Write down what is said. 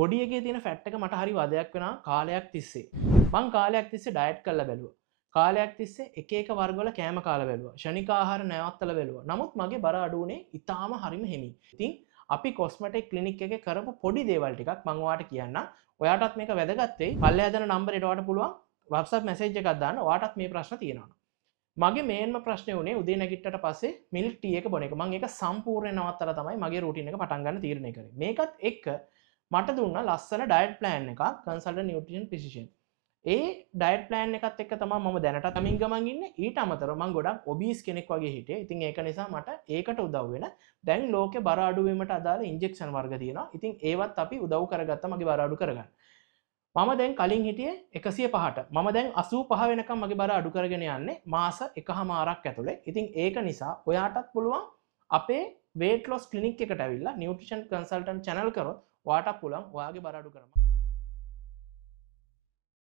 Body එකේ තියෙන fat එක මට හරි වදයක් වෙනවා කාලයක් තිස්සේ. මං කාලයක් තිස්සේ ඩයට් කරලා බැලුවා. කාලයක් තිස්සේ එක එක වර්ගවල කෑම කාලා බැලුවා. ෂණික ආහාර නැවත්තලා බැලුවා. නමුත් මගේ බර අඩු වුණේ ඉතාලම හරිම හිමි. ඉතින් අපි කොස්මෙටික් ක්ලිනික් එකේ කරපු පොඩි දේවල් ටිකක් මම ඔයාලට කියන්නම්. ඔයාටත් මේක වැදගත් වෙයි. පල්ලෙහා දෙන නම්බරේට ඔයාලට පුළුවන් WhatsApp මැසේජ් එකක් දාන්න. ඔයාටත් මේ ප්‍රශ්න තියෙනවා. මගේ මේන්ම ප්‍රශ්නේ උනේ උදේ නැගිට්ටට පස්සේ මිල්ක් ටී එක බොන එක. මම ඒක සම්පූර්ණයෙන් නවත්තලා තමයි මගේ රූටින් එක පටන් ගන්න තීරණය කරේ. මේකත් එක්ක මට දුන්නා ලස්සන ඩයට් ප්ලෑන් එකක් කන්සල්ටන්ට් නියුට්‍රිෂන් ෆිසිෂියන්. ඒ ඩයට් ප්ලෑන් එකත් එක්ක තමයි මම දැනට ගමින් ගමන් ඉන්නේ. ඊට අමතරව මම ගොඩක් ඔබීස් කෙනෙක් වගේ හිටියේ. ඉතින් ඒක නිසා මට ඒකට උදව් වෙන දැන් ලෝකේ බර අඩු වීමට අදාළ ඉන්ජෙක්ෂන් වර්ග තියෙනවා. ඉතින් ඒවත් අපි උදව් කරගත්තා මගේ බර අඩු කරගන්න. මම දැන් කලින් හිටියේ 105ට. මම දැන් 85 වෙනකම් මගේ බර අඩු කරගෙන යන්නේ මාස 1.5ක් ඇතුලේ. ඉතින් ඒක නිසා ඔයාටත් පුළුවන් අපේ weight loss clinic එකට ඇවිල්ලා nutrition consultant channel කරොත් ඔයාටත් පුළුවන් ඔයාගේ බර අඩු කරන්න.